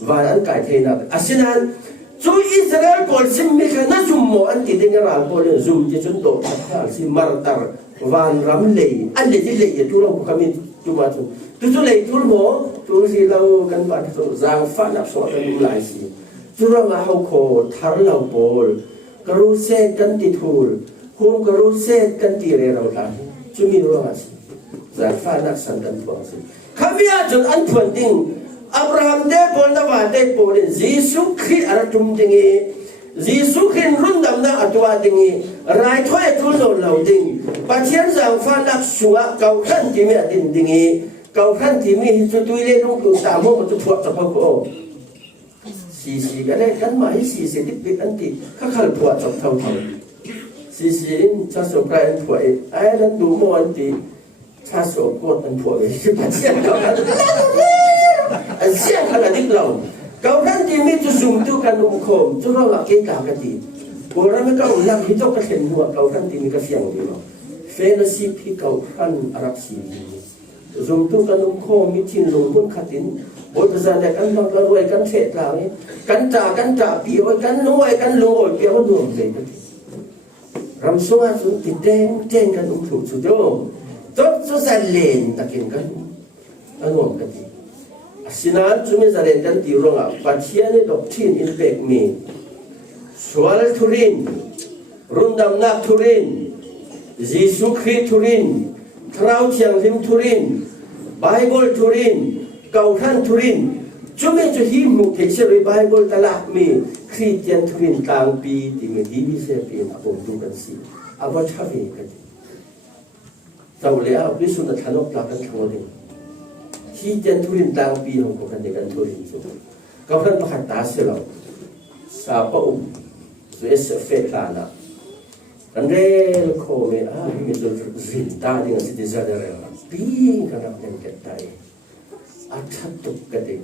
วันอันไก่เทนักอาศินันจูอิสราเอลบอลซิมมิกันนั่นจุ่มโมอันที่ดิ่งรังบอลจุ่มที่จนโตทักซิมาร์ตาร์วันรำเลยอันเดียที่เลยทุเราคำนี้จุ่มมาจุ่มทุเลยทุโมทุสิเรากันบ้านทุจางฟ้านับสอนกันมุลายสิทุเรามาเอาโคทาร์เราบอลกรุเซกันติทูลโฮมกรุเซกันติเรเราทำจุ่มมีรู้มั้ยจางฟ้านักสันตันฟังสิข้าพเจ้าจนอันพันดิ่งอับราฮัมได้บอลนวาได้บอลยิสุคริสต์อาจุมดิ่งยิสุคริสต์รุ่นดำน้าอัตวาดิ่งรายถ้อยทุนเราเหล่าดิ่งปัจจัยจางฟ้านักสัวเก่าขั้นที่มีดิ่งดิ่งเก่าขั้นที่มีจุดวิเลนุ่งตัวตามห้องมันจะถอดจากพระโคสีก็ได้กันมาให้สีดิบอันที่ข้าขลุ่ยจากเท่าสีจะสบายอันถอยไอ้นั้นดูมอันที่ชาโสกดอันถอยที่ปัจจัยเก่าขั้นอันเสียงขนาดนี้เราเก่าขั้นที่มีจุดสูงตัวกันนุ่มคมจุดเราหลักเกณฑ์กันดีพวกเราไม่ก็อุลังหิตก็เห็นหัวเก่าขั้นที่มีกระเสียงดีเราเฟนซีพีเก่าขั้นอารับสีสูงตัวกันนุ่มคมมีทิ้งลงบนขัดินบนภาษาแต่กันเรารวยกันเสร็จแล้วนี่กันจ่าปีโอ้ยกันรวยกันรวยเปียกรวมเลยกันรำสวดสุดติดเต้นกันอุ้มถูกสุดโยมจดสุดแสนเลนตะเกียงกันรวมกันดีสินันจุมิจาร์กันตีรงอ่ะปัจจัยนี้ดอกทินอินเปกมีสวรรค์ทุรินรุ่นดำนักทุรินยิสุคริสทุรินทราวเชียงทิมทุรินไบเบิลทุรินเก่าท่านทุรินจุมิจะหิมุเทเชอร์ไบเบิลตลาดมีคริสเตียนทุรินกลางปีที่มีดีวิเศษเป็นอาบดูกันสิอาบัชาวีกันเราเลี้ยวิสุนัทนกลากันทั้งหมดที่เจนทุรินต่างปีของคนเด็กันทุรินสุดก็เพิ่งประกาศตาเสียแล้วสาปอุ้มสวยเสฟลานะอันเร่โคเมมีจุดรินตาดิ่งสิดิซาเดเรลปีกันนับยังเกิดได้อัฐตุกกันดิ่ง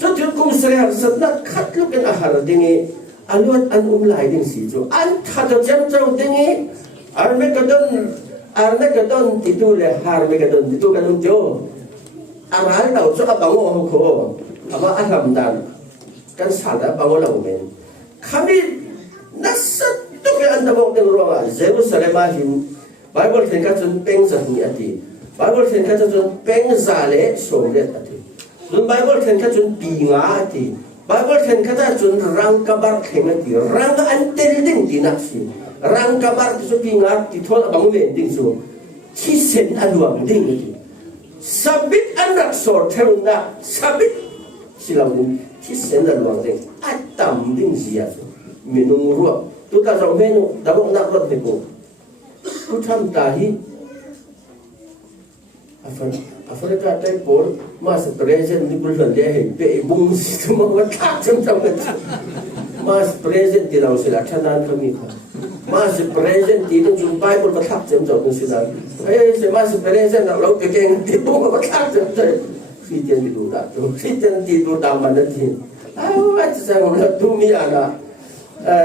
จุดกุมเสียสัตว์ขัดลุกันอาหารดิ่งอันวัดอันลายดิ่งสิจูอันขัดจำเจ้าดิ่งอันไม่กระดนarne kadon itu le harme kadon itu kadon jo aral tau so abango ko ama alam dan kan sada bango lau men kami nasat tu ke anda bok den roa Jerusalem hin Bible ten ka chun peng sa ni ati Bible ten ka chun peng za le so le ati dun Bible ten ka chun pi nga ati Bible ten ka chun rang kabar theng ati rang an tel ding dinasi rang kabar tu pingat ti thol abang len ding soที่เส้นอันหวังดิ่งนี่สับบิดอันรักสอดเท่านั้นสับบิดสิเราดิ่งที่เส้นอันหวังดิ่งอัดต่ำดิ่งเสียมีนุ่งรัวตัวตาเราเมนูดาวนักรถเด็กกูทำตาหิอฟริกาได้โปรมาสเปรย์เซนนี่กูหลังจะเห็นเปย์บุ้งสิทุกมันว่าทักจำกันมาสเปรย์เซนที่เราเสียชนะเขามีค่ะมาสเปรย์เซนที่ต้องจุ่มไปบนกระทับจำจำสินะเฮ้ยเสียมาสเปรย์เซนเราไปเก่งที่บุ้งกระทับจำจำฟิเจนที่ดูดาตัวฟิเจนที่ดูดามันนั่นทีว่าจะสั่งเราดูมีอะไร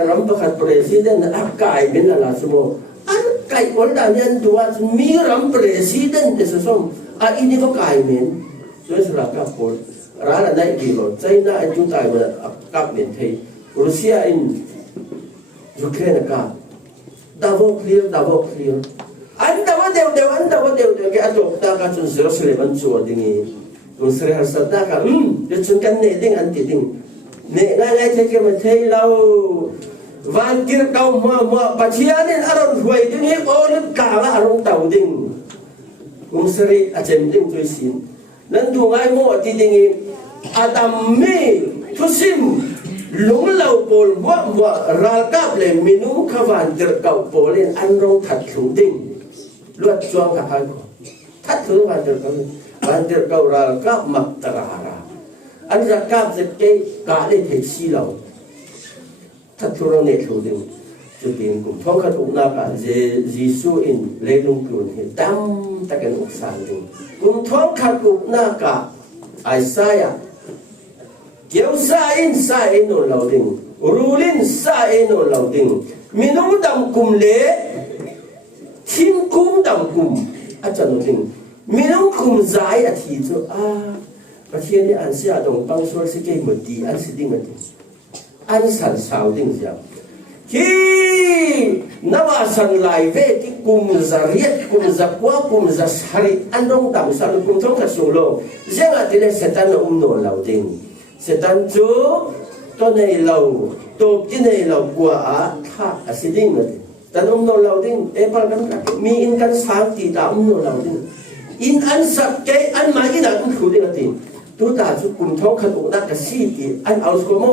รำประคัดเปรย์เซนอักไก่เป็นอะไรสมมติอันไก่คนด่านยันตัวมีรำเปรย์เซนเดสสมini ko kai men so sura ka pol rala dai ki lo china ai chu tai ma kap men thei Russia in Ukraine ka davo clear an dawa deu ke adok ta ka chun Jerusalem an chu dingi tu sre har sa ta ka de chun kan ne ding an ti ding ne ngai the ke ma thei lau van kir kau ma pathianin aron huai ding he ol ka la aron tau ding kung seri ajem ding tu sin nan tu ngai mo ti ding adam me thusim lung lau pol wa ral kap le minu khawan ter kau polen an rong that thu ding luat chuang ka hai ko that thu wan ter kau ral kap mak tarara an ra kap je ke ka le the si lau that thu rong ne thu dingจุดเด่นกลุ่มท้องขดุนาการเยซูอินเลลุงกลุ่มเห็นดำตะกันอุกสานดิงกลุ่มท้องขดุนาการไอซายาเกี่ยวซาอินโนเหล่าดิงรูลินซาอินโนเหล่าดิงมินุดำกลุ่มเล่ทิ้งกลุ่มดำกลุ่มอาจารย์ดิงมินุกลุ่มใจอาทิตย์ ประเทศนี้อันเสียตรงปังส่วนสิเกหมดดีอันสิดิ่งมันดีอันสันสาวดิ่งเสียที่นว่าสันไลเวที่กุมจะเรียกกุมจะกว่ากุมจะสาริอันตรงต่ำสันกุมท้องขัดสูงลงเจ้าที่ได้เสตันอุ้มโนเราดิ่งเสตันจูตัวในเราตัวที่ในเรากว่าถ้าอสิดิ่งมันแต่อุ้มโนเราดิ่งพัลกันมีอินกันสามตีตาอุ้มโนเราดิ่งอินอันสักแกอันมาอินอันคู่ดิ่งดิ่งตัวตาสุกุมท้องขัดอุนักสีตีอันเอาสกุมโม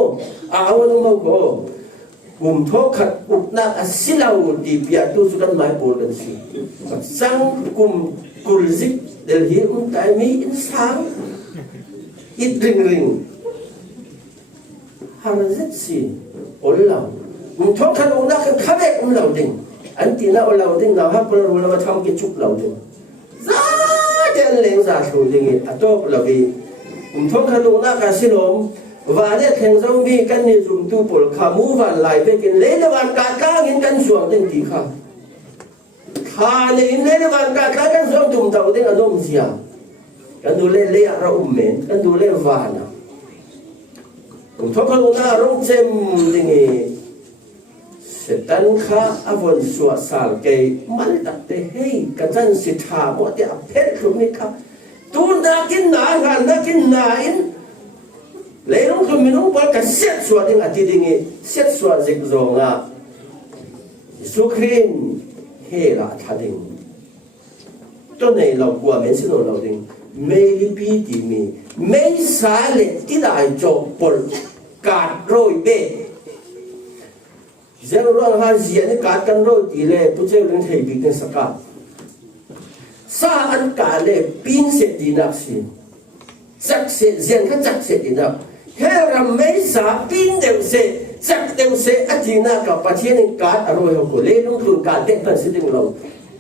เอาวันโมโกกุมท้องขัดอุนักสิลาวดีเปียตัวสุกันไม่ปวดกันสิสังกุมกุลซิกเดลฮีอุนแต่มีอินสังอิดริงฮาร์ซิสิโอลาวกุมท้องขัดอุนักขับเอกอุลาวดิ่งอันที่น่าอุลาวดิ่งเราฮับเราเรามาทำกิจชุกเราดิ่งซาเจนเลงซาชูดิ่งอัตโตเราบีกุมท้องขัดอุนักสิลมว่าเนี่ยแข่งซ้อมวีกันนี่จุ่มตู้ปลขามูวันไหลไปกินเลี้ยวันการก้างเงินกันส่วนเต็มที่ค่ะข้าเนี่ยเลี้ยวันการก้างกันส่วนจุ่มเต่าเต็มอารมณ์เสียกันดูเลี้ยเราอุ้มเหม็นกันดูเลี้ยวานะผมทบทวนหน้าร้องเจมดิ่งเสตันข้าอวันสวดสาลเกยมันตัดเตะให้กันจันสิทธาบอกที่อเพชรตรงนี้ครับตูนักกินหนางานนักกินหนาอินเลยน้องคือมีน้องบอกกันเสียส่วนที่อาทิตย์นี้เสียส่วนจิกจงอ่ะสุขีนเฮล่าทัดดิ้งตัวนี้เรากลัวเหมือนสิ่งเราดิ้งไม่รีบดีมีไม่สายเลยที่ได้จบปลการโรยเบ้เจ้าร้องหาเสียนี่การกันโรยดีเลยผู้เจ้าเรื่องเทปิกในสกัดสาอันการเลยปีนเสร็จดีนักสิจักเสร็จเสียนก็จักเสร็จดีนักเฮรัมไม่สาปีนเดียวเสร็จจักเดียวเสร็จอาทิตย์หน้ากับประเทศนี้การอร่อยของคนเล่นลงทุนการเด็กพันสิ่งเรา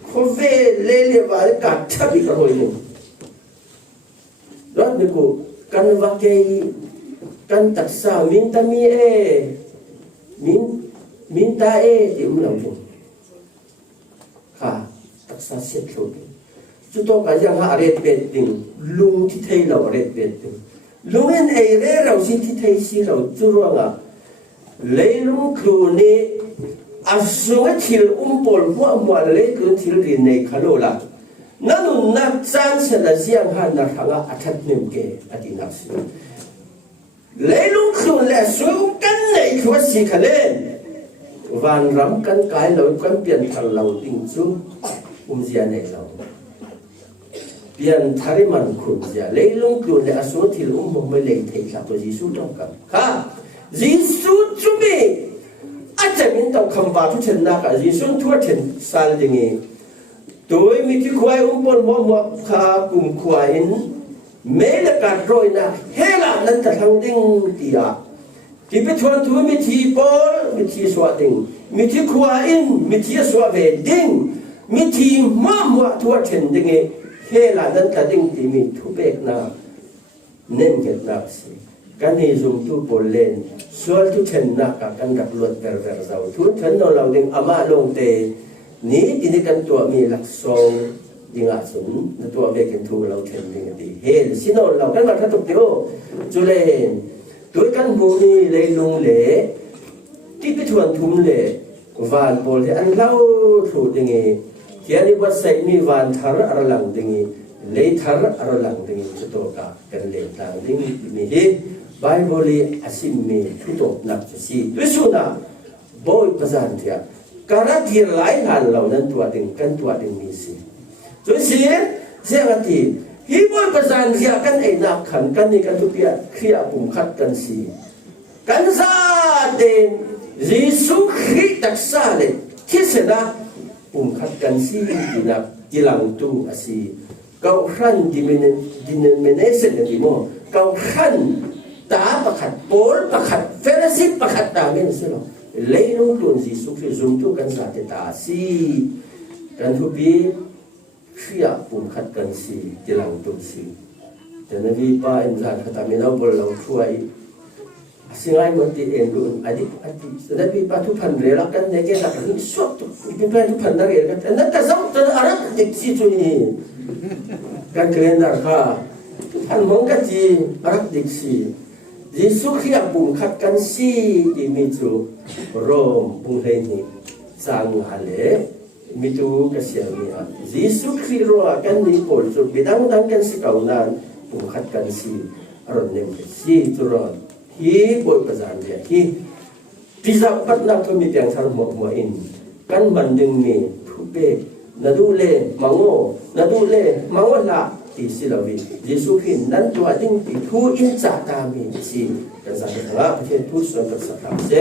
เขาเวเล่เลี้ยว่าการชับอีกอร่อยหนึ่งแล้วนี่กูกันว่าเกยกันตักสาวมินตามีมินตาที่เราอยู่ค่ะตักสาวเสียบสุดจุดต่อไปยังหาเรดเบ็ดดิ้งลุงที่ไทยเราเรดเบ็ดดิ้งลุงเอ็นเร่เราสิที่ไทยสิเราจุดว่าเลยลุงครูนี่อาศัยที่ปอลว่ามัวเลยคือที่เรียนในคาโลล่ะนั่นนักจันทร์เสนาเสียงหันนักหางอัฐนิมเกอดีนักสิเลยลุงครูเลยสวยกันในครัวสิขเลนวันรำกันกายเรากันเปลี่ยนทางเราดิ้งจุเสียในเราเปลี่ยนทาริมันคุณเสียเลยลุงครูเลยอาศัยที่มันไม่เลยเทศตัวยิสุต้องกันค่ะยิสุจุบีอาจจะมีต้องคำว่าทุกชนะกับยิสุทั่วถึงสารดิ่งโดยมีที่ควายปนมัวข้ากลุ่มควายเมื่อการโรยนะเฮล่านั้นจะทางดิ่งตีอาที่ไปทวนตัวมีที่ปอลมีที่สวดดิ่งมีที่ควายมีที่สวดเวดิ่งมีที่มัวทั่วถึงดิ่งเฮล่านั้นจะดิ่งที่มีทุเบกนาเน้นเกิดนักสิกันนี้ซุ่มทุบเล่นส่วนทุกชนะกันดับลวดเวอร์เราทุกชนเราดิ่งอามาลงเตนี้ที่นี่กันตัวมีหลักทรงดิ่งอาสุนตัวเบกันทูเราเทนดิ่งดีเฮลสิโนเรากันมาทัตุกเดียวจุเลนตัวกันบูนีเลยลงเล่ที่ไปทวนทุ่มเล่วานโบที่อันเล่าถูกดิ่งเทียนี่วัดใส่นี่วานทาระอรหลังดิ่งเลยทาระอรหลังดิ่งจุดโตกากันเล่ต่างดิ่งมีเฮไบเบิลอาศิมมีทุกตัวนักสิวิสุนาบอยประจันเถียการที่หลายหันเหล่านั้นตัวดึงกันตัวดึงมีสิจุดเสียเสียกันที่ฮิบอยประจันเถียกันไอ้นักขันกันนี่กันทุกอย่างเคลียร์ปุ่มขัดกันสิกันซาเดนยิสุคริสต์ซาเลที่เสนาปุ่มขัดกันสิดีนักจีหลังตูอาศิเกาขันดิเมเนเซนดิโมเกาขันตาประคัดโพลประคัดเฟรซิประคัดตาเงินสิโลเลยน้องตุนสิสุขจุ่มตุกันสัตย์ตาสิกันทุบีเขียปุ่มขัดกันสิจีหลังตุสิแต่ในวิปาอินทร์ขัดตามินาบอลเราช่วยสิ่งไรมันตีเอ็นดูอดีตในวิปาทุกพันเรื่องกันเนี่ยแกนักนี่สวดวิปาทุกพันนักเรียนกันนั่นแต่สองแต่อะไรเด็กสิจุนี่กันเรียนนักค่ะ อันมองกันจีรักดิกซียิสุขยาบุญขัดกันซีที่มีจูโรมบุญเลยนี่สร้างหาเลมีจูกเสียมีอ่ะยิสุขริโรกันนี่ปนจูบิดังดังกันสิเก่านั้นบุญขัดกันซีอารมณ์เนี่ยซีจุรอนฮีบอยประจานเนี่ยฮีพิจารณานักทุนมีเพียงสารหมกหัวอินกันบันดึงมีผู้เป้นาดูเล่มังโง่นาดูเล่มังวละที่สิลาวิยิสุขินนั้นตัวดิ้งที่ทูอินจ่าตามีสิกันสังเกตว่าประเทศทุกส่วนกับสถาบันเส